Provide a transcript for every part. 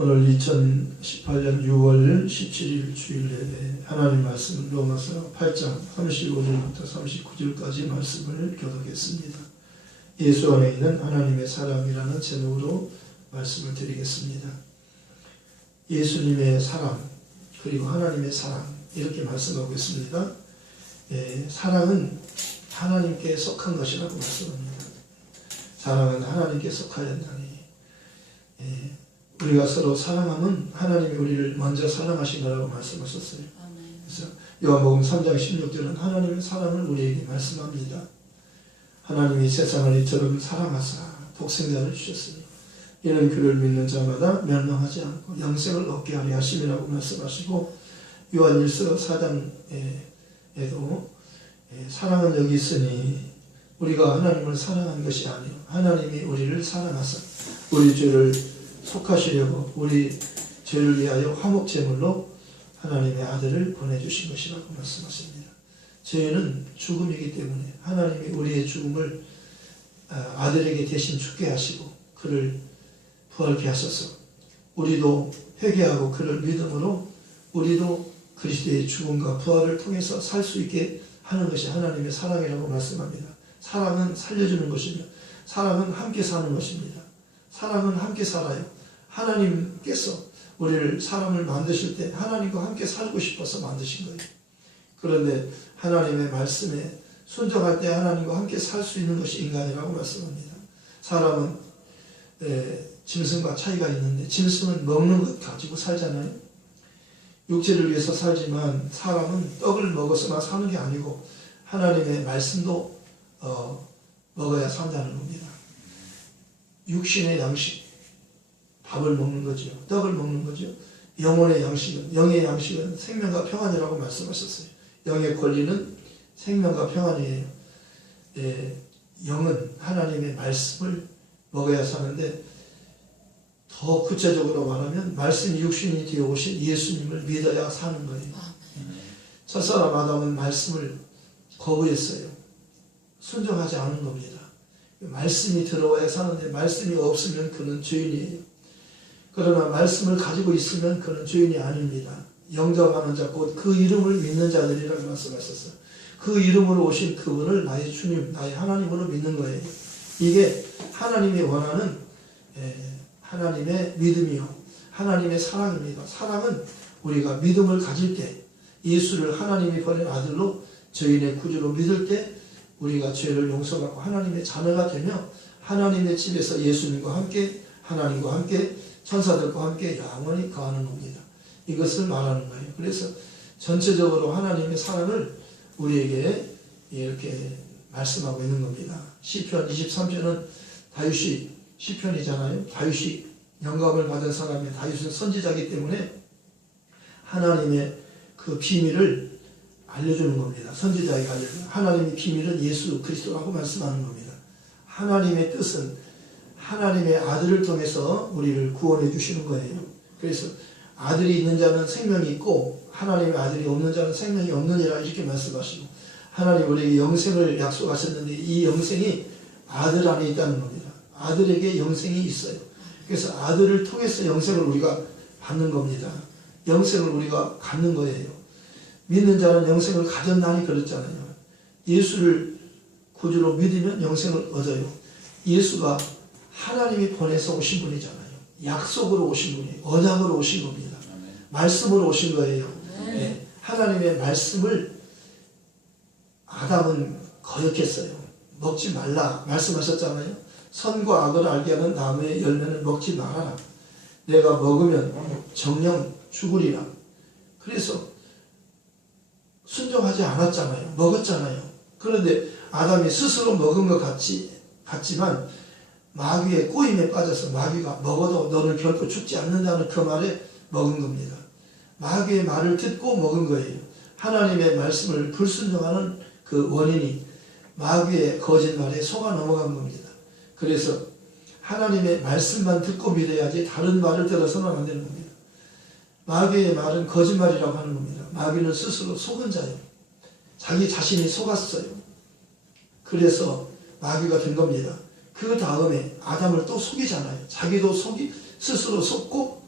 오늘 2018년 6월 17일 주일 예배 하나님 말씀은 로마서 8장 35절부터 39절까지 말씀을 교독했습니다. 예수 안에 있는 하나님의 사랑이라는 제목으로 말씀을 드리겠습니다. 예수님의 사랑 그리고 하나님의 사랑 이렇게 말씀하고 있습니다. 사랑은 하나님께 속한 것이라고 말씀합니다. 사랑은 하나님께 속하여 한다니 우리가 서로 사랑하면 하나님이 우리를 먼저 사랑하신 거라고 말씀하셨어요. 그래서 요한복음 3장 16절은 하나님의 사랑을 우리에게 말씀합니다. 하나님이 세상을 이처럼 사랑하사 독생자를 주셨으니 이는 그를 믿는 자마다 멸망하지 않고 영생을 얻게 하려 하심이라고 말씀하시고 요한일서 4장에도 사랑은 여기 있으니 우리가 하나님을 사랑한 것이 아니요 하나님이 우리를 사랑하사 우리 죄를 속하시려고 우리 죄를 위하여 화목제물로 하나님의 아들을 보내주신 것이라고 말씀하십니다. 죄는 죽음이기 때문에 하나님이 우리의 죽음을 아들에게 대신 죽게 하시고 그를 부활케 하셔서 우리도 회개하고 그를 믿음으로 우리도 그리스도의 죽음과 부활을 통해서 살 수 있게 하는 것이 하나님의 사랑이라고 말씀합니다. 사랑은 살려주는 것이며 사랑은 함께 사는 것입니다. 사랑은 함께 살아요. 하나님께서 우리를 사람을 만드실 때 하나님과 함께 살고 싶어서 만드신 거예요. 그런데 하나님의 말씀에 순종할 때 하나님과 함께 살 수 있는 것이 인간이라고 말씀합니다. 사람은 짐승과 차이가 있는데 짐승은 먹는 것 가지고 살잖아요. 육체를 위해서 살지만 사람은 떡을 먹어서만 사는 게 아니고 하나님의 말씀도 먹어야 산다는 겁니다. 육신의 양식 밥을 먹는 거죠. 떡을 먹는 거죠. 영혼의 양식은 영의 양식은 생명과 평안이라고 말씀하셨어요. 영의 권리는 생명과 평안이에요. 영은 하나님의 말씀을 먹어야 사는데 더 구체적으로 말하면 말씀이 육신이 되어 오신 예수님을 믿어야 사는 거예요. 첫사람 아담은 말씀을 거부했어요. 순종하지 않은 겁니다. 말씀이 들어와야 사는데 말씀이 없으면 그는 죄인이에요. 그러나 말씀을 가지고 있으면 그는 죄인이 아닙니다. 영접하는 자 곧 그 이름을 믿는 자들이라고 말씀하셨어요. 그 이름으로 오신 그분을 나의 주님, 나의 하나님으로 믿는 거예요. 이게 하나님이 원하는 하나님의 믿음이요 하나님의 사랑입니다. 사랑은 우리가 믿음을 가질 때 예수를 하나님이 보낸 아들로 저희의 구주로 믿을 때 우리가 죄를 용서받고 하나님의 자녀가 되며 하나님의 집에서 예수님과 함께 하나님과 함께 천사들과 함께 영원히 거하는 겁니다. 이것을 말하는 거예요. 그래서 전체적으로 하나님의 사랑을 우리에게 이렇게 말씀하고 있는 겁니다. 시편 23편은 다윗이 시편이잖아요. 다윗이 영감을 받은 사람이 다윗은 선지자이기 때문에 하나님의 그 비밀을 알려주는 겁니다. 선지자에게 알려주는 하나님의 비밀은 예수 그리스도라고 말씀하는 겁니다. 하나님의 뜻은 하나님의 아들을 통해서 우리를 구원해 주시는 거예요. 그래서 아들이 있는 자는 생명이 있고 하나님의 아들이 없는 자는 생명이 없느니라 이렇게 말씀하시고 하나님 우리에게 영생을 약속하셨는데 이 영생이 아들 안에 있다는 겁니다. 아들에게 영생이 있어요. 그래서 아들을 통해서 영생을 우리가 받는 겁니다. 영생을 우리가 갖는 거예요. 믿는 자는 영생을 가졌나니 그랬잖아요. 예수를 구주로 믿으면 영생을 얻어요. 예수가 하나님이 보내서 오신 분이잖아요. 약속으로 오신 분이에요. 언약으로 오신 겁니다. 말씀으로 오신 거예요. 네. 하나님의 말씀을 아담은 거역했어요. 먹지 말라 말씀하셨잖아요. 선과 악을 알게 하는 나무의 열매는 먹지 말아라. 내가 먹으면 정령 죽으리라. 그래서 순종하지 않았잖아요. 먹었잖아요. 그런데 아담이 스스로 먹은 것 같지만 마귀의 꼬임에 빠져서 마귀가 먹어도 너는 결코 죽지 않는다는 그 말에 먹은 겁니다. 마귀의 말을 듣고 먹은 거예요. 하나님의 말씀을 불순종하는 그 원인이 마귀의 거짓말에 속아 넘어간 겁니다. 그래서 하나님의 말씀만 듣고 믿어야지 다른 말을 들어서는 안 되는 겁니다. 마귀의 말은 거짓말이라고 하는 겁니다. 마귀는 스스로 속은 자예요. 자기 자신이 속았어요. 그래서 마귀가 된 겁니다. 그 다음에 아담을 또 속이잖아요. 자기도 스스로 속고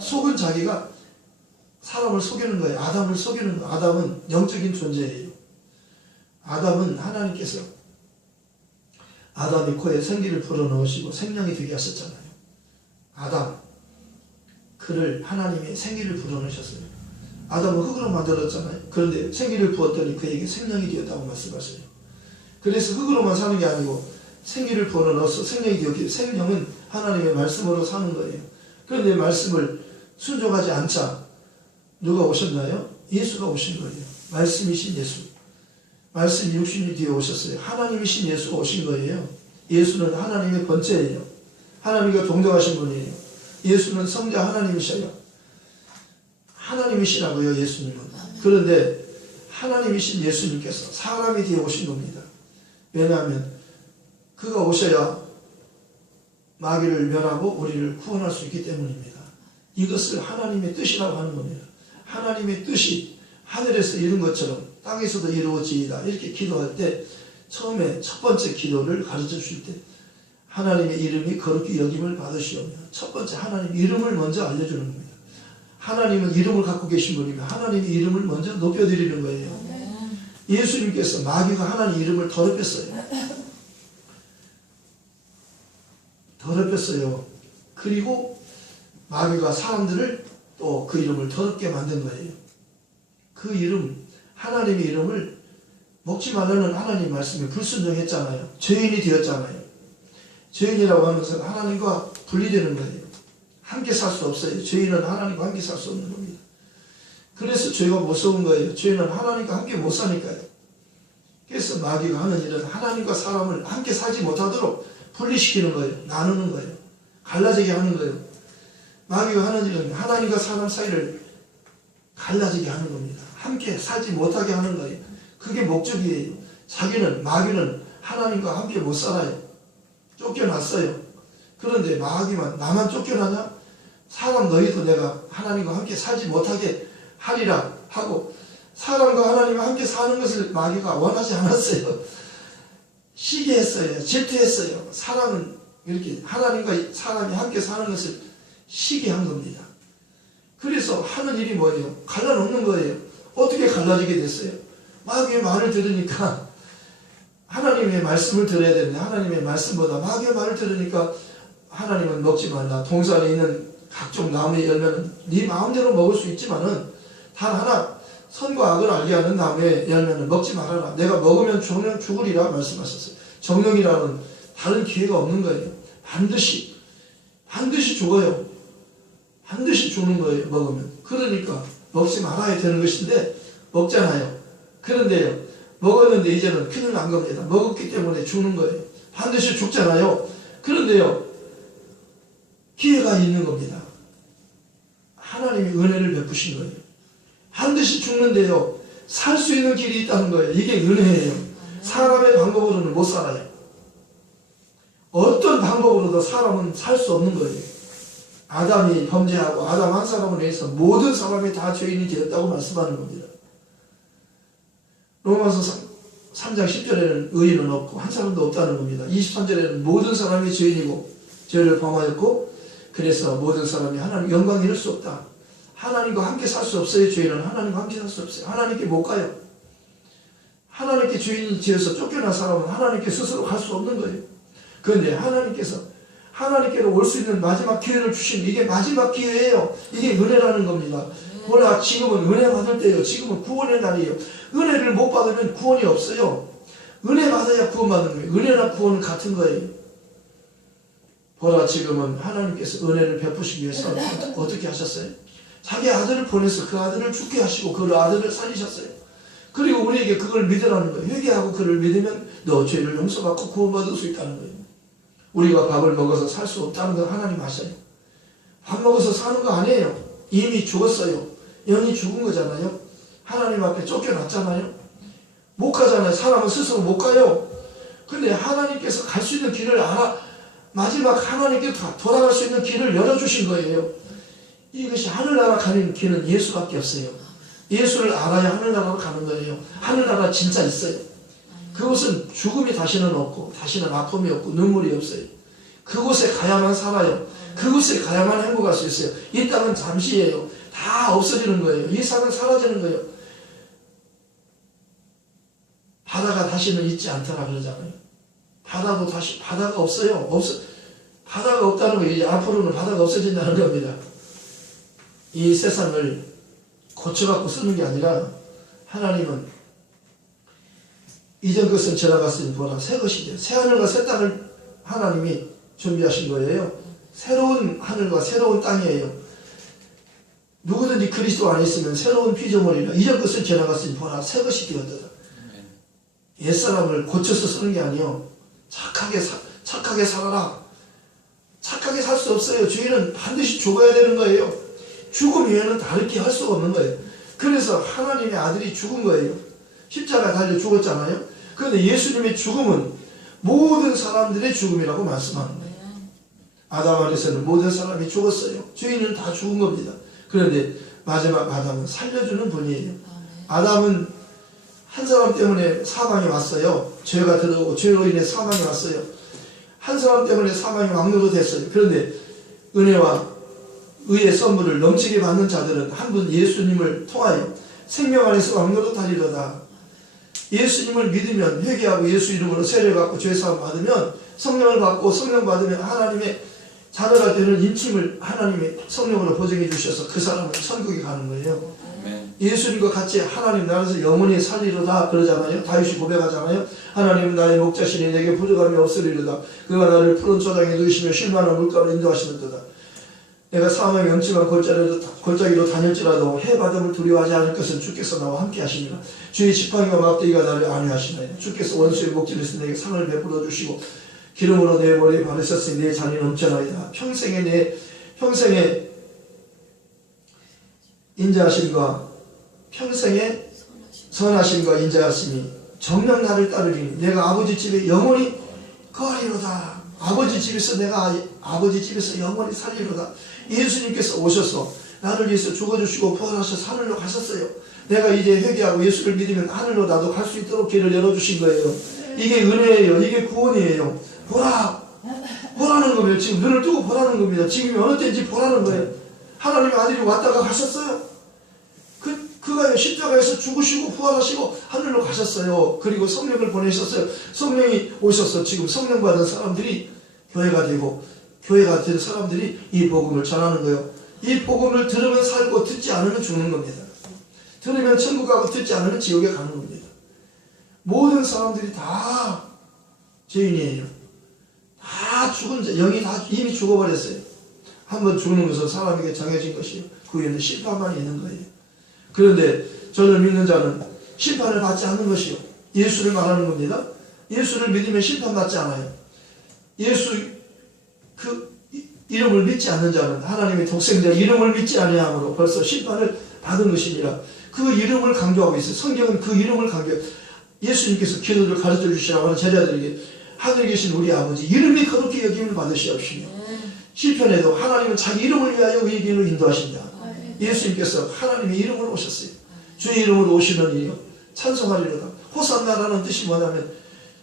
속은 자기가 사람을 속이는 거예요. 아담을 속이는 거예요. 아담은 영적인 존재예요. 아담은 하나님께서 아담의 코에 생기를 불어넣으시고 생명이 되게 하셨잖아요. 아담, 그를 하나님이 생기를 불어넣으셨어요. 아담은 흙으로 만들었잖아요. 그런데 생기를 부었더니 그에게 생명이 되었다고 말씀하세요. 그래서 흙으로만 사는 게 아니고 생기를 불어넣어서 생명이 되었기, 생명은 하나님의 말씀으로 사는 거예요. 그런데 말씀을 순종하지 않자 누가 오셨나요? 예수가 오신 거예요. 말씀이신 예수. 말씀이 육신이 되어 오셨어요. 하나님이신 예수가 오신 거예요. 예수는 하나님의 번째예요. 하나님과 동등하신 분이에요. 예수는 성자 하나님이셔요. 하나님이시라고요, 예수님은. 그런데 하나님이신 예수님께서 사람이 되어 오신 겁니다. 왜냐하면 그가 오셔야 마귀를 멸하고 우리를 구원할 수 있기 때문입니다. 이것을 하나님의 뜻이라고 하는 겁니다. 하나님의 뜻이 하늘에서 이룬 것처럼 땅에서도 이루어지이다. 이렇게 기도할 때 처음에 첫 번째 기도를 가르쳐 주실 때 하나님의 이름이 거룩히 여김을 받으시오며, 첫 번째 하나님 이름을 먼저 알려주는 겁니다. 하나님은 이름을 갖고 계신 분이며 하나님의 이름을 먼저 높여드리는 거예요. 예수님께서 마귀가 하나님 이름을 더럽혔어요. 더럽혔어요. 그리고 마귀가 사람들을 또 그 이름을 더럽게 만든 거예요. 그 이름, 하나님의 이름을 먹지 말라는 하나님 말씀에 불순종했잖아요. 죄인이 되었잖아요. 죄인이라고 하는 것은 하나님과 분리되는 거예요. 함께 살 수 없어요. 죄인은 하나님과 함께 살 수 없는 겁니다. 그래서 죄가 무서운 거예요. 죄인은 하나님과 함께 못 사니까요. 그래서 마귀가 하는 일은 하나님과 사람을 함께 살지 못하도록 분리시키는 거예요. 나누는 거예요. 갈라지게 하는 거예요. 마귀가 하는 일은 하나님과 사람 사이를 갈라지게 하는 겁니다. 함께 살지 못하게 하는 거예요. 그게 목적이에요. 자기는, 마귀는 하나님과 함께 못 살아요. 쫓겨났어요. 그런데 마귀만, 나만 쫓겨나냐? 사람 너희도 내가 하나님과 함께 살지 못하게 하리라 하고, 사람과 하나님과 함께 사는 것을 마귀가 원하지 않았어요. 시기했어요. 질투했어요. 사람은 이렇게 하나님과 사람이 함께 사는 것을 시기한 겁니다. 그래서 하는 일이 뭐예요? 갈라놓는 거예요. 어떻게 갈라지게 됐어요? 마귀의 말을 들으니까 하나님의 말씀을 들어야 되는데 하나님의 말씀보다 마귀의 말을 들으니까 하나님은 먹지 말라. 동산에 있는 각종 나무의 열매는 네 마음대로 먹을 수 있지만은 단 하나 선과 악을 알게 하는 나무의 열매는 먹지 말아라. 내가 먹으면 정령 죽으리라 말씀하셨어요. 정령이라는 다른 기회가 없는 거예요. 반드시 죽어요. 반드시 죽는 거예요. 먹으면. 그러니까 먹지 말아야 되는 것인데 먹잖아요. 그런데요, 먹었는데 이제는 큰일 난 겁니다. 먹었기 때문에 죽는 거예요. 반드시 죽잖아요. 그런데요, 기회가 있는 겁니다. 하나님이 은혜를 베푸신 거예요. 반드시 죽는데요, 살 수 있는 길이 있다는 거예요. 이게 은혜예요. 사람의 방법으로는 못 살아요. 어떤 방법으로도 사람은 살 수 없는 거예요. 아담이 범죄하고 아담 한 사람을 위해서 모든 사람이 다 죄인이 되었다고 말씀하는 겁니다. 로마서 3장 10절에는 의인은 없고 한 사람도 없다는 겁니다. 23절에는 모든 사람이 죄인이고 죄를 범하였고 그래서 모든 사람이 하나님 영광 이룰 수 없다. 하나님과 함께 살 수 없어요. 죄인은 하나님과 함께 살 수 없어요. 하나님께 못 가요. 하나님께 죄인이 되어서 쫓겨난 사람은 하나님께 스스로 갈 수 없는 거예요. 그런데 하나님께로 올 수 있는 마지막 기회를 주신, 이게 마지막 기회예요. 이게 은혜라는 겁니다. 뭐라, 지금은 은혜 받을 때예요. 지금은 구원의 날이에요. 은혜를 못 받으면 구원이 없어요. 은혜 받아야 구원받는 거예요. 은혜나 구원은 같은 거예요. 보라, 지금은 하나님께서 은혜를 베푸시기 위해서 어떻게 하셨어요? 자기 아들을 보내서 그 아들을 죽게 하시고 그 아들을 살리셨어요. 그리고 우리에게 그걸 믿으라는 거예요. 회개하고 그를 믿으면 너 죄를 용서받고 구원받을 수 있다는 거예요. 우리가 밥을 먹어서 살 수 없다는 건 하나님 아셔요. 밥 먹어서 사는 거 아니에요. 이미 죽었어요. 영이 죽은 거잖아요. 하나님 앞에 쫓겨났잖아요. 못 가잖아요. 사람은 스스로 못 가요. 근데 하나님께서 갈 수 있는 길을 마지막 하나님께 돌아갈 수 있는 길을 열어주신 거예요. 이것이 하늘나라 가는 길은 예수밖에 없어요. 예수를 알아야 하늘나라로 가는 거예요. 하늘나라 진짜 있어요. 그곳은 죽음이 다시는 없고 다시는 아픔이 없고 눈물이 없어요. 그곳에 가야만 살아요. 그곳에 가야만 행복할 수 있어요. 이 땅은 잠시예요. 다 없어지는 거예요. 이 산은 사라지는 거예요. 바다가 다시는 있지 않더라 그러잖아요. 바다도 다시, 바다가 없어요. 바다가 없다는 거예요. 이제 앞으로는 바다가 없어진다는 겁니다. 이 세상을 고쳐갖고 쓰는 게 아니라 하나님은 이전 것은 지나갔으니 보라 새 것이죠. 새 하늘과 새 땅을 하나님이 준비하신 거예요. 새로운 하늘과 새로운 땅이에요. 누구든지 그리스도 안에 있으면 새로운 피조물이라 이전 것은 지나갔으니 보라 새 것이 되었다. 옛사람을 고쳐서 쓰는 게 아니요. 착하게 살아라. 착하게 살 수 없어요. 죄인은 반드시 죽어야 되는 거예요. 죽음 이외에는 다르게 할 수가 없는 거예요. 그래서 하나님의 아들이 죽은 거예요. 십자가 달려 죽었잖아요. 그런데 예수님의 죽음은 모든 사람들의 죽음이라고 말씀하는 거예요. 아담 안에서는 모든 사람이 죽었어요. 죄인은 다 죽은 겁니다. 그런데 마지막 아담은 살려주는 분이에요. 아담은 한 사람 때문에 사망이 왔어요. 죄가 들어오고 죄로 인해 사망이 왔어요. 한 사람 때문에 사망이 왕노로 됐어요. 그런데 은혜와 의의 선물을 넘치게 받는 자들은 한 분 예수님을 통하여 생명 안에서 왕노로 다리로다. 예수님을 믿으면 회개하고 예수 이름으로 세례를 받고 죄사함 받으면 성령을 받고 성령 받으면 하나님의 자녀가 되는 인침을 하나님의 성령으로 보증해 주셔서 그 사람은 천국에 가는 거예요. 예수님과 같이 하나님 나라에서 영원히 살리로다 그러잖아요. 다윗이 고백하잖아요. 하나님은 나의 목자시니 내게 부족함이 없으리로다. 그가 나를 푸른 초장에 누이시며 쉴만한 물가로 인도하시는도다. 내가 사망의 엄침한 골짜기로 다닐지라도 해바람을 두려워하지 않을 것은 주께서 나와 함께 하시니라. 주의 지팡이와 막대기가 나를 안위하시나이다. 주께서 원수의 목전에서 내게 상을 베풀어 주시고 기름으로 내 머리에 바르셨으니 내 잔이 넘쳐나이다. 평생의 인자하심과 평생의 선하심과 인자하심이 정녕 나를 따르리니 내가 아버지 집에 영원히 거하리로다. 아버지 집에서 내가 아버지 집에서 영원히 살리로다. 예수님께서 오셔서 나를 위해서 죽어주시고 부활하셔서 하늘로 가셨어요. 내가 이제 회개하고 예수를 믿으면 하늘로 나도 갈 수 있도록 길을 열어주신 거예요. 이게 은혜예요. 이게 구원이에요. 보라는 거예요. 지금 눈을 뜨고 보라는 겁니다. 지금이 어느 때인지 보라는 거예요. 하나님의 아들이 왔다가 가셨어요. 그가 십자가에서 죽으시고 부활하시고 하늘로 가셨어요. 그리고 성령을 보내셨어요. 성령이 오셔서 지금 성령 받은 사람들이 교회가 되고 교회가 된 사람들이 이 복음을 전하는 거예요. 이 복음을 들으면 살고 듣지 않으면 죽는 겁니다. 들으면 천국 가고 듣지 않으면 지옥에 가는 겁니다. 모든 사람들이 다 죄인이에요. 다 죽은 자, 영이 다 이미 죽어버렸어요. 한번 죽는 것은 사람에게 정해진 것이요. 그 위에는 심판만 있는 거예요. 그런데 저를 믿는 자는 심판을 받지 않는 것이요. 예수를 말하는 겁니다. 예수를 믿으면 심판받지 않아요. 예수 그 이름을 믿지 않는 자는 하나님의 독생자 이름을 믿지 아니함으로 벌써 심판을 받은 것이니라. 그 이름을 강조하고 있어요. 성경은 그 이름을 강조해요. 예수님께서 기도를 가르쳐 주시라고 하는 제자들에게 하늘에 계신 우리 아버지 이름이 거룩히 여김을 받으시옵시며 시편에도 하나님은 자기 이름을 위하여 우리 길을 인도하신다. 예수님께서 하나님의 이름으로 오셨어요. 주의 이름으로 오시는 이요 찬송하리로다. 호산나라는 뜻이 뭐냐면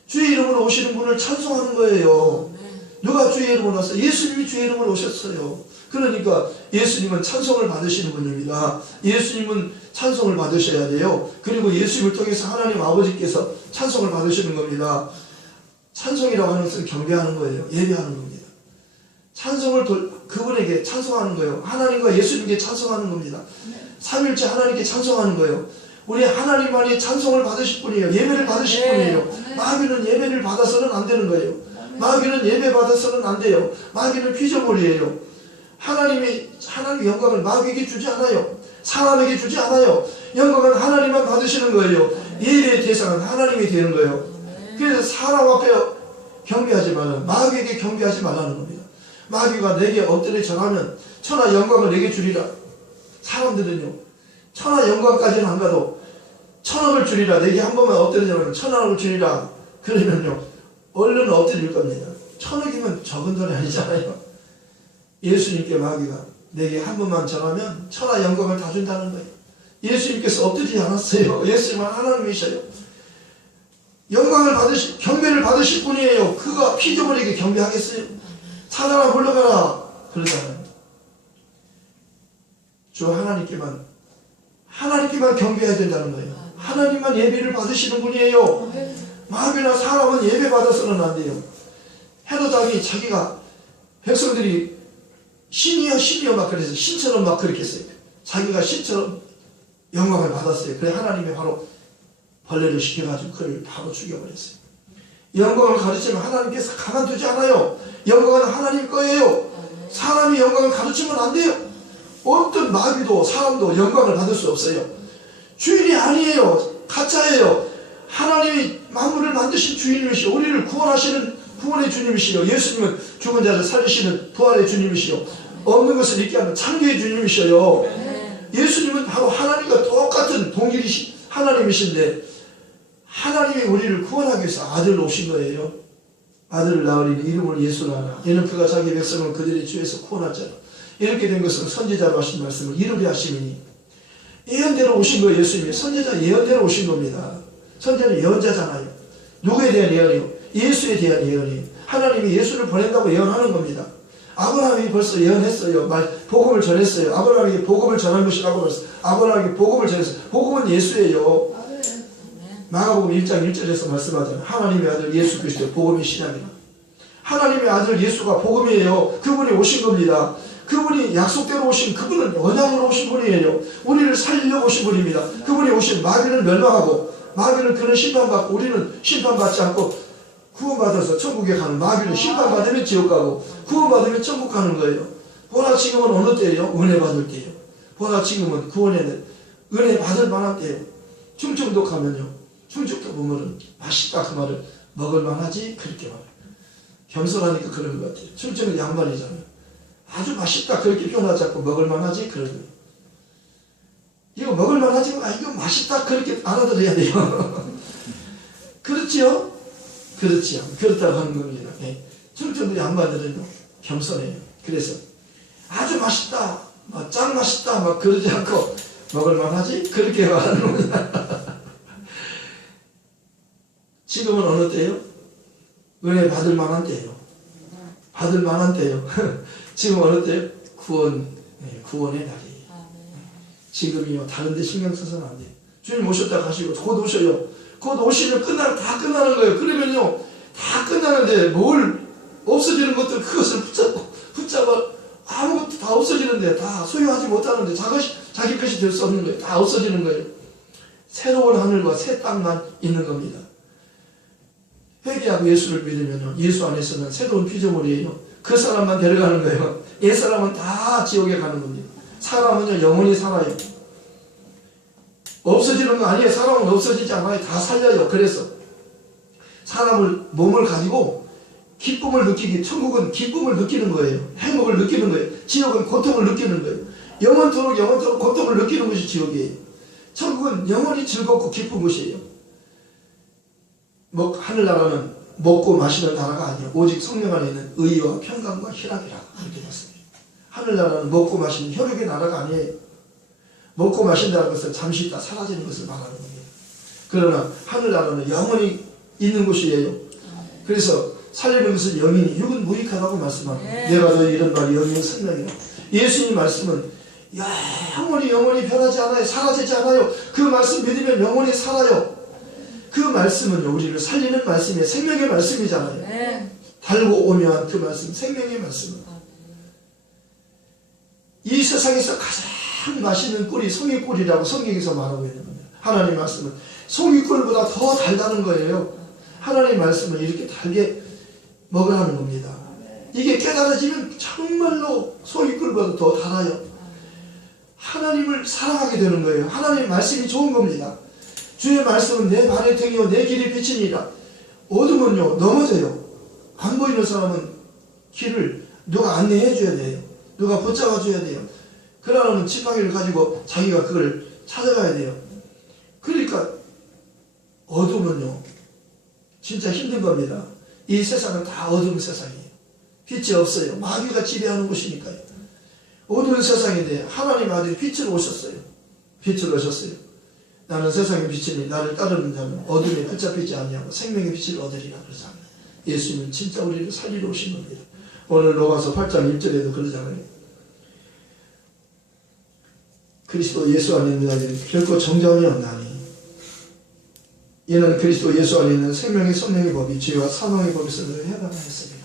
주의 이름으로 오시는 분을 찬송하는 거예요. 누가 주의 이름으로 왔어요? 예수님이 주의 이름으로 오셨어요. 그러니까 예수님은 찬송을 받으시는 분입니다. 예수님은 찬송을 받으셔야 돼요. 그리고 예수님을 통해서 하나님 아버지께서 찬송을 받으시는 겁니다. 찬송이라고 하는 것은 경배하는 거예요. 예배하는 겁니다. 찬송을 그분에게 찬송하는 거예요. 하나님과 예수님께 찬송하는 겁니다. 삼일째 하나님께 찬송하는 거예요. 우리 하나님만이 찬송을 받으실 분이에요. 예배를 받으실 분이에요. 마귀는 예배를 받아서는 안 되는 거예요. 마귀는 예배 받아서는 안 돼요. 마귀는 피조물이에요. 하나님 영광을 마귀에게 주지 않아요. 사람에게 주지 않아요. 영광은 하나님만 받으시는 거예요. 예배의 대상은 하나님이 되는 거예요. 그래서 사람 앞에 경배하지만 마귀에게 경배하지 말라는 겁니다. 마귀가 내게 엎드려 절하면 천하 영광을 내게 주리라. 사람들은요 천하 영광까지는 안 가도 천억을 주리라. 내게 한 번만 엎드려 절하면 천억을 주리라. 그러면요 얼른 엎드릴 겁니다. 천억이면 적은 돈이 아니잖아요. 예수님께 마귀가 내게 한 번만 절하면 천하 영광을 다 준다는 거예요. 예수님께서 엎드리지 않았어요. 예수님은 하나님이셔요. 영광을 경배를 받으실 분이에요. 그가 피조물에게 경배하겠어요? 사단아 물러가라. 그러잖아요. 주 하나님께만 경배해야 된다는 거예요. 하나님만 예배를 받으시는 분이에요. 마귀나 사람은 예배 받아서는 안 돼요. 헤롯 왕이 자기가 백성들이 신이여 막 그래서 신처럼 막 그렇게 했어요. 자기가 신처럼 영광을 받았어요. 그래 하나님이 바로 벌레를 시켜가지고 그를 바로 죽여버렸어요. 영광을 가르치면 하나님께서 가만두지 않아요. 영광은 하나님 거예요. 사람이 영광을 가르치면 안 돼요. 어떤 마귀도 사람도 영광을 받을 수 없어요. 주인이 아니에요. 가짜예요. 하나님이 만물을 만드신 주인이시오. 우리를 구원하시는 구원의 주님이시오. 예수님은 죽은 자를 살리시는 부활의 주님이시오. 없는 것을 있게 하는 창조의 주님이시오. 예수님은 바로 하나님과 똑같은 동일이신 하나님이신데 하나님이 우리를 구원하기 위해서 아들로 오신 거예요. 아들을 낳으리니 이름을 예수라 하나. 이는 그가 자기 백성을 그들의 죄에서 구원하잖아. 이렇게 된 것은 선지자로 하신 말씀을 이루게 하시니 예언대로 오신 거예요. 예수님이 선지자 예언대로 오신 겁니다. 선지자는 예언자잖아요. 누구에 대한 예언이요? 예수에 대한 예언이에요. 하나님이 예수를 보낸다고 예언하는 겁니다. 아브라함이 벌써 예언했어요. 복음을 전했어요. 아브라함에게 복음을 전한 것이라고 그랬어요. 아브라함에게 복음을 전했어요. 복음은 예수예요. 마가복음 1장 1절에서 말씀하잖아요. 하나님의 아들 예수 그리스도 복음이 신앙이라. 하나님의 아들 예수가 복음이에요. 그분이 오신 겁니다. 그분이 약속대로 오신 그분은 언약으로 오신 분이에요. 우리를 살리려고 오신 분입니다. 그분이 오신 마귀를 멸망하고 마귀는 그는 심판받고 우리는 심판받지 않고 구원받아서 천국에 가는 마귀는 심판받으면 지옥 가고 구원받으면 천국 가는 거예요. 보나 지금은 어느 때예요? 은혜 받을 때예요. 보나 지금은 구원에는 은혜 받을 만한 때예요. 충청도 가면요. 충청도 보면은 맛있다 그 말을 먹을만하지 그렇게 말해요. 겸손하니까 그런 것 같아요. 충청도 양반이잖아요. 아주 맛있다 그렇게 표현하지 않고 먹을만하지 그런 거예요. 이거 먹을만하지 이거 맛있다 그렇게 알아들어야 돼요. 그렇지요? 그렇지요. 그렇다고 하는 겁니다. 충청도 양반들은 겸손해요. 그래서 아주 맛있다 짱 맛있다 막 그러지 않고 먹을만하지 그렇게 말하는 겁니다. 지금은 어느 때예요? 은혜 받을 만한 때예요. 받을 만한 때예요. 지금 어느 때예요? 구원의 날이에요. 지금이요. 다른 데 신경 써서는 안 돼요. 주님 오셨다 가시고 곧 오셔요. 곧 오시면 다 끝나는 거예요. 그러면요. 다 끝나는데 뭘 없어지는 것들 그것을 붙잡아 아무것도 다 없어지는데 다 소유하지 못하는데 자기 것이 될 수 없는 거예요. 다 없어지는 거예요. 새로운 하늘과 새 땅만 있는 겁니다. 회개하고 예수를 믿으면 예수 안에서는 새로운 피조물이에요. 그 사람만 데려가는 거예요. 옛 사람은 다 지옥에 가는 겁니다. 사람은요 영원히 살아요. 없어지는 거 아니에요. 사람은 없어지지 않아요. 다 살려요. 그래서 사람을 몸을 가지고 기쁨을 느끼기 천국은 기쁨을 느끼는 거예요. 행복을 느끼는 거예요. 지옥은 고통을 느끼는 거예요. 영원토록 고통을 느끼는 것이 지옥이에요. 천국은 영원히 즐겁고 기쁜 것이에요. 하늘나라는 먹고 마시는 나라가 아니에요. 오직 성령 안에 있는 의와 평강과 희락이라 그렇게 됐습니다. 하늘나라는 먹고 마시는 혈육의 나라가 아니에요. 먹고 마신다는 것은 잠시 있다 사라지는 것을 말하는 겁니다. 그러나 하늘나라는 영원히 있는 곳이에요. 그래서 살리는 것은 영이니 육은 무익하다고 말씀합니다. 내가 너희 이런 말이 영의 생명이라. 예수님 말씀은 영원히 변하지 않아요. 사라지지 않아요. 그 말씀 믿으면 영원히 살아요. 그 말씀은 우리를 살리는 말씀이에요. 생명의 말씀이잖아요. 달고 오묘한 그 말씀, 생명의 말씀. 이 세상에서 가장 맛있는 꿀이 송이꿀이라고 성경에서 말하고 있는 겁니다. 하나님 말씀은 송이꿀보다 더 달다는 거예요. 하나님 말씀을 이렇게 달게 먹으라는 겁니다. 이게 깨달아지면 정말로 송이꿀보다 더 달아요. 하나님을 사랑하게 되는 거예요. 하나님 말씀이 좋은 겁니다. 주의 말씀은 내 발의 등이요 내 길의 빛이니라. 어둠은요 넘어져요. 안 보이는 사람은 길을 누가 안내해 줘야 돼요. 누가 붙잡아 줘야 돼요. 그러려면 지팡이를 가지고 자기가 그걸 찾아가야 돼요. 그러니까 어둠은요 진짜 힘든 겁니다. 이 세상은 다 어두운 세상이에요. 빛이 없어요. 마귀가 지배하는 곳이니까요. 어두운 세상인데 하나님 아들이 빛으로 오셨어요. 빛으로 오셨어요. 나는 세상의 빛이니 나를 따르는 자는 어둠에 붙잡히지 아니하고 생명의 빛을 얻으리라 그러잖아요. 예수님은 진짜 우리를 살리러 오신 겁니다. 오늘 로마서 8장 1절에도 그러잖아요. 그리스도 예수 안에 있는 자들은 결코 정죄함이 없나니 이는 그리스도 예수 안에 있는 생명의 성령의 법이 죄와 사망의 법에서 너를 해방하였으리라.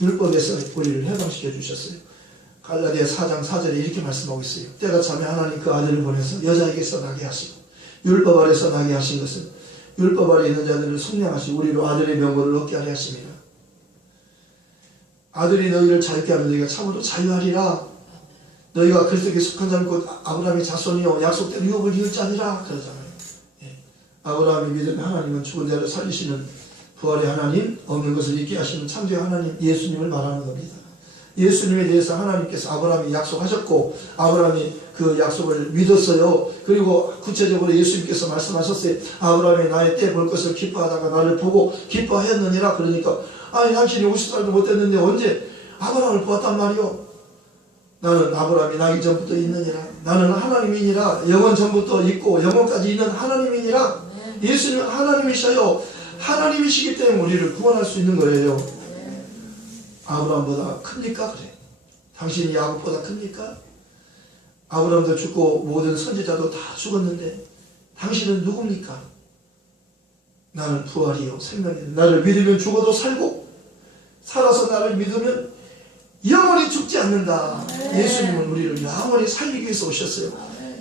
율법에서 우리를 해방시켜 주셨어요. 갈라디아 4장 4절에 이렇게 말씀하고 있어요. 때가 차면 하나님 그 아들을 보내서 여자에게서 나게 하시고 율법 아래서 나게 하신 것은 율법 아래 있는 자들을 속량하시고 우리로 아들의 명분을 얻게 하려 하십니다. 아들이 너희를 자유케 하면 너희가 참으로 자유하리라. 너희가 그리스도께 속한 자는 곧 아브라함의 자손이요 약속대로 유업을 이을 자니라 그러잖아요. 예. 아브라함이 믿으면 하나님은 죽은 자를 살리시는 부활의 하나님, 없는 것을 있게 하시는 창조의 하나님, 예수님을 말하는 겁니다. 예수님에 대해서 하나님께서 아브라함이 약속하셨고 아브라함이 그 약속을 믿었어요. 그리고 구체적으로 예수님께서 말씀하셨어요. 아브라함이 나의 때 볼 것을 기뻐하다가 나를 보고 기뻐하였느니라. 그러니까 아니 당신이 50살도 못 됐는데 언제 아브라함을 보았단 말이요. 나는 아브라함이 나기 전부터 있느니라. 나는 하나님이니라. 영원 전부터 있고 영원까지 있는 하나님이니라. 예수님은 하나님이셔요. 하나님이시기 때문에 우리를 구원할 수 있는 거예요. 아브라함보다 큽니까? 그래. 당신이 야곱보다 큽니까? 아브라함도 죽고 모든 선지자도 다 죽었는데 당신은 누굽니까? 나는 부활이요 생명이요. 나를 믿으면 죽어도 살고 살아서 나를 믿으면 영원히 죽지 않는다. 예수님은 우리를 영원히 살리기 위해서 오셨어요.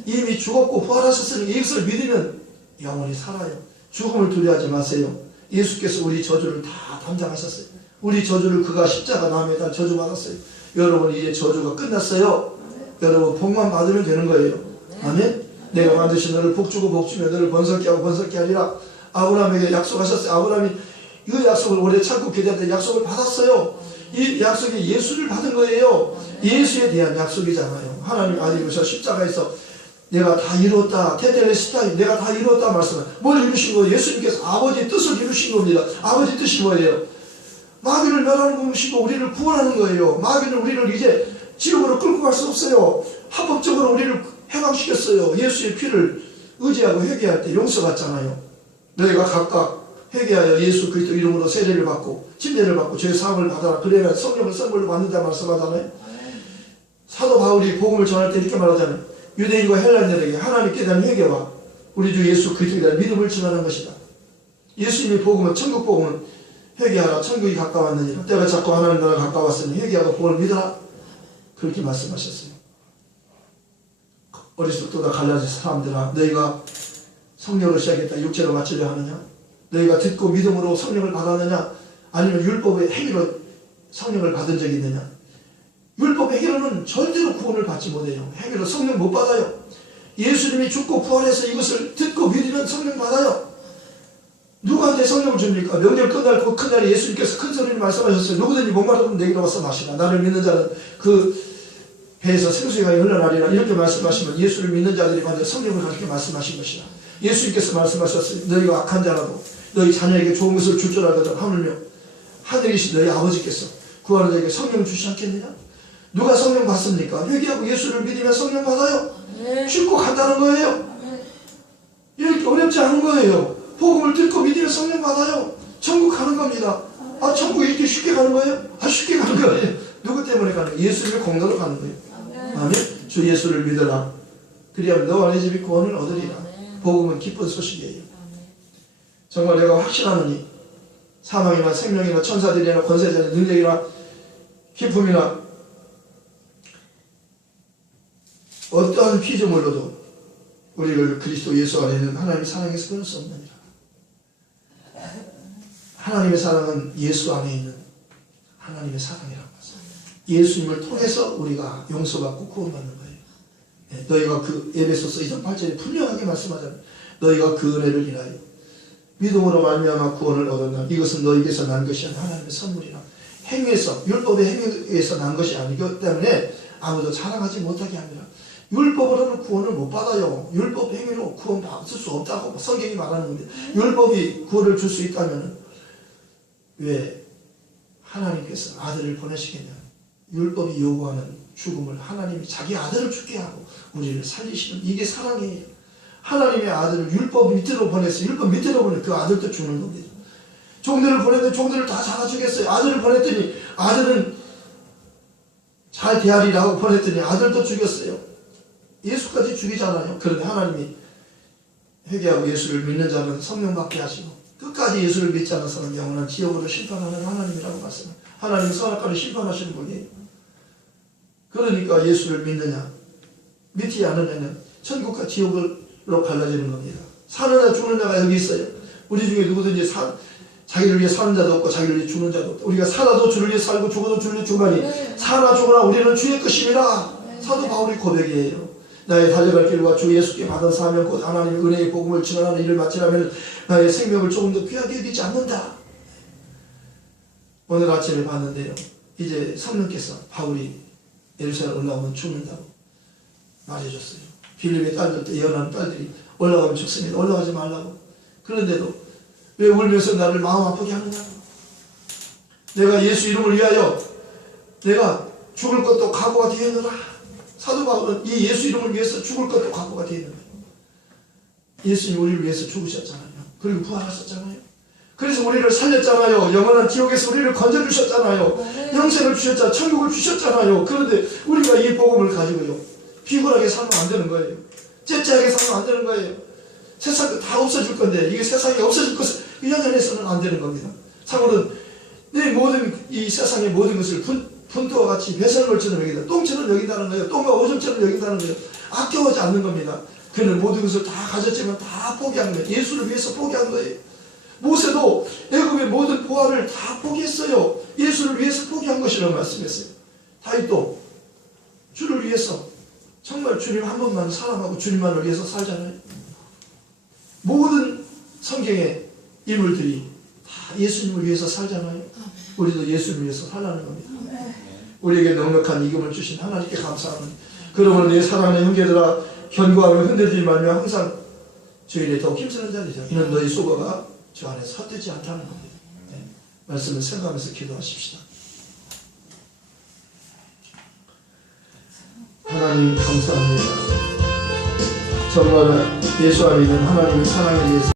이미 죽었고 부활하셨으니 이것을 믿으면 영원히 살아요. 죽음을 두려워하지 마세요. 예수께서 우리 저주를 다 담당하셨어요. 우리 저주를 그가 십자가 나무에다 저주받았어요. 여러분 이제 저주가 끝났어요. 여러분 복만 받으면 되는 거예요. 아멘. 내가 만드신 너를 복주고 복주며 너를 번성케 하고 번성케 하리라. 아브라함에게 약속하셨어요. 아브라함이 이 약속을 오래 참고 기다렸는데 약속을 받았어요. 이 약속이 예수를 받은 거예요. 예수에 대한 약속이잖아요. 하나님 아들이 오셔 십자가에서 내가 다 이루었다. 테텔레스타이 내가 다 이루었다 말씀을 뭘 이루신 거예요? 예수님께서 아버지의 뜻을 이루신 겁니다. 아버지 뜻이 뭐예요? 마귀를 멸하는 것이고 우리를 구원하는 거예요. 마귀는 우리를 이제 지옥으로 끌고 갈 수 없어요. 합법적으로 우리를 해방시켰어요. 예수의 피를 의지하고 회개할 때 용서받잖아요. 너희가 각각 회개하여 예수 그리스도 이름으로 세례를 받고 침례를 받고 죄 사함을 받아라. 그래야 성령을 선물로 받는다 말씀하잖아요. 사도 바울이 복음을 전할 때 이렇게 말하잖아요. 유대인과 헬라인들에게 하나님께 대한 회개와 우리 주 예수 그리스도에 대한 믿음을 증하는 것이다. 예수님의 복음은 천국 복음은 회개하라 천국이 가까웠느니라. 때가 자꾸 하나님 나라 가까웠으니 회개하고 복음을 믿어라. 그렇게 말씀하셨어요. 어리석도다 갈라진 사람들아 너희가 성령으로 시작했다 육체로 맞추려 하느냐? 너희가 듣고 믿음으로 성령을 받았느냐? 아니면 율법의 행위로 성령을 받은 적이 있느냐? 율법 행위로는 절대로 구원을 받지 못해요. 행위로 성령 못 받아요. 예수님이 죽고 부활해서 이것을 듣고 믿으면 성령 받아요. 누구한테 성령을 줍니까? 명절 끝날 그 큰날에 예수님께서 큰 소리로 말씀하셨어요. 누구든지 목마르면 내게로 와서 마시라. 나를 믿는 자는 그 배에서 생수가 흘러나리라. 이렇게 말씀하시면 예수를 믿는 자들이 받는 성령을 가르쳐 말씀하신 것이라. 예수님께서 말씀하셨어요. 너희가 악한 자라도 너희 자녀에게 좋은 것을 줄 줄 알거든 하물며 하늘이신 너희 아버지께서 구하는 자에게 성령을 주시지 않겠느냐? 누가 성령 받습니까? 회개하고 예수를 믿으면 성령 받아요. 쉽고 간단한 거예요. 이렇게 어렵지 않은 거예요. 복음을 듣고 믿으면 성령 받아요. 천국 가는 겁니다. 아 천국 이렇게 쉽게 가는 거예요? 아 쉽게 가는 거예요. 누구 때문에 가는 거예요? 예수님의 공로로 가는 거예요. 아멘. 주 예수를 믿어라. 그리하면 너와 내 집이 구원을 얻으리라. 복음은 기쁜 소식이에요. 정말 내가 확신하노니 사망이나 생명이나 천사들이나 권세자나 능력이나 기품이나 어떠한 피조물로도 우리를 그리스도 예수 안에 있는 하나님의 사랑에서 끊을 수 없느니라. 하나님의 사랑은 예수 안에 있는 하나님의 사랑이라고 하죠. 예수님을 통해서 우리가 용서받고 구원받는 거예요. 네, 너희가 그 에베소서 2장 8절에 분명하게 말씀하잖아요. 너희가 그 은혜를 인하여 믿음으로 말미암아 구원을 얻었나 이것은 너희에게서 난 것이 아니라 하나님의 선물이라. 행위에서 율법의 행위에서 난 것이 아니기 때문에 아무도 자랑하지 못하게 합니다. 율법으로는 구원을 못 받아요. 율법 행위로 구원 받을 수 없다고 성경이 말하는 겁니다. 율법이 구원을 줄 수 있다면 왜 하나님께서 아들을 보내시겠냐? 율법이 요구하는 죽음을 하나님이 자기 아들을 죽게 하고 우리를 살리시는 이게 사랑이에요. 하나님의 아들을 율법 밑으로 보냈어요. 율법 밑으로 보내 그 아들도 죽는 겁니다. 종들을 보냈는데 종들을 다 잡아주겠어요. 아들을 보냈더니 아들은 잘 대하리라 하고 보냈더니 아들도 죽였어요. 예수까지 죽이잖아요. 그런데 하나님이 회개하고 예수를 믿는 자는 성령 받게 하시고 끝까지 예수를 믿지 않은 사람은 영원한 지옥으로 심판하는 하나님이라고 말씀합니다. 하나님은 선악과를 심판하시는 분이에요. 그러니까 예수를 믿느냐 믿지 않느냐는 천국과 지옥으로 갈라지는 겁니다. 사느냐 죽느냐가 여기 있어요. 우리 중에 누구든지 자기를 위해 사는 자도 없고 자기를 위해 죽는 자도 없고 우리가 살아도 주를 위해 살고 죽어도 주를 위해 죽으니 사나 죽으나 우리는 주의 것임이라. 사도 바울의 고백이에요. 나의 달려갈 길과 주 예수께 받은 사명 곧 하나님의 은혜의 복음을 증언하는 일을 마치려면 나의 생명을 조금 더 귀하게 여기지 않는다. 오늘 아침에 봤는데요. 이제 성령께서 바울이 예루살렘 올라오면 죽는다고 말해줬어요. 빌립의 딸들, 예언하는 딸들이 올라가면 죽습니다. 올라가지 말라고. 그런데도 왜 울면서 나를 마음 아프게 하느냐고. 내가 예수 이름을 위하여 내가 죽을 것도 각오가 되었노라. 사도 바울은 이 예수 이름을 위해서 죽을 것도 각오가 되었는 거예요. 예수님 우리를 위해서 죽으셨잖아요. 그리고 부활하셨잖아요. 그래서 우리를 살렸잖아요. 영원한 지옥에서 우리를 건져주셨잖아요. 영생을 주셨잖아요. 천국을 주셨잖아요. 그런데 우리가 이 복음을 가지고요 비굴하게 살면 안 되는 거예요. 째째하게 살면 안 되는 거예요. 세상 다 없어질 건데 이게 세상이 없어질 것을 연연해서는 안 되는 겁니다. 사고는 내 모든 이 세상의 모든 것을 분토와 같이 배설물처럼 여긴다. 똥처럼 여긴다는 거예요. 똥과 오줌처럼 여긴다는 거예요. 아껴하지 않는 겁니다. 그는 모든 것을 다 가졌지만 다 포기한 거예요. 예수를 위해서 포기한 거예요. 모세도 애굽의 모든 보화를 다 포기했어요. 예수를 위해서 포기한 것이라고 말씀했어요. 다윗도 주를 위해서 정말 주님 한 번만 사랑하고 주님만을 위해서 살잖아요. 모든 성경의 인물들이 다 예수님을 위해서 살잖아요. 우리도 예수를 위해서 살라는 겁니다. 우리에게 넉넉한 이금을 주신 하나님께 감사합니다. 그러므로 내 사랑하는 형제들아 견고하며 흔들리지 말며 항상 주일에 더욱 힘쓰는 자리죠. 이는 너희 수고가 주 안에서 헛되지 않다는 겁니다. 네. 말씀을 생각하면서 기도하십시다. 하나님 감사합니다. 정말 예수 안에 있는 하나님의 사랑에 대해서